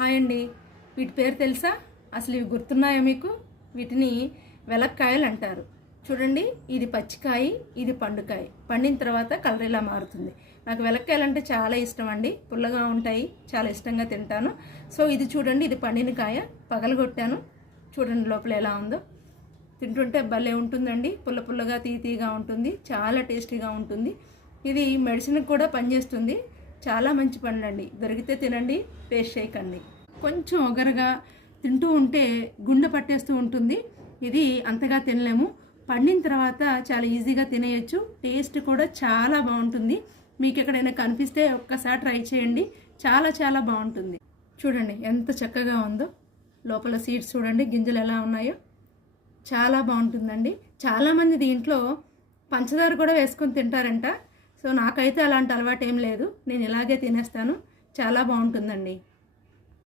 Hi అండి. వీటి పేరు తెలుసా? అసలు ఇవి గుర్తున్నాయా మీకు? వీటిని వెలక్కాయలు అంటారు. చూడండి, ఇది పచ్చికాయ, ఇది పండుకాయ. పండిన తర్వాత కలర్ ఇలా మారుతుంది. నాకు వెలక్కాయలు అంటే చాలా ఇష్టం అండి. పుల్లగా ఉంటాయి, చాలా ఇష్టంగా తింటాను. సో ఇది చూడండి, ఇది పండిన కాయ, పగలగొట్టాను. చూడండి లోపల ఎలా ఉందో. తింటుంటే భలే ఉంటుందండి. పుల్ల పుల్లగా తీగా ఉంటుంది, చాలా టేస్టీగా ఉంటుంది. ఇది మెడిసిన్కి కూడా పనిచేస్తుంది. చాలా మంచి పండు అండి. దొరికితే తినండి, వేస్ట్ చేయకండి. కొంచెం ఒగరగా తింటూ ఉంటే గుండె పట్టేస్తూ ఉంటుంది. ఇది అంతగా తినలేము. పండిన తర్వాత చాలా ఈజీగా తినేయచ్చు. టేస్ట్ కూడా చాలా బాగుంటుంది. మీకు ఎక్కడైనా కనిపిస్తే ఒక్కసారి ట్రై చేయండి. చాలా చాలా బాగుంటుంది. చూడండి ఎంత చక్కగా ఉందో. లోపల సీడ్స్ చూడండి, గింజలు ఎలా ఉన్నాయో. చాలా బాగుంటుందండి. చాలామంది దీంట్లో పంచదార కూడా వేసుకొని తింటారంట. సో నాకైతే అలాంటి అలవాటు ఏం లేదు. నేను ఇలాగే తినేస్తాను. చాలా బాగుంటుందండి.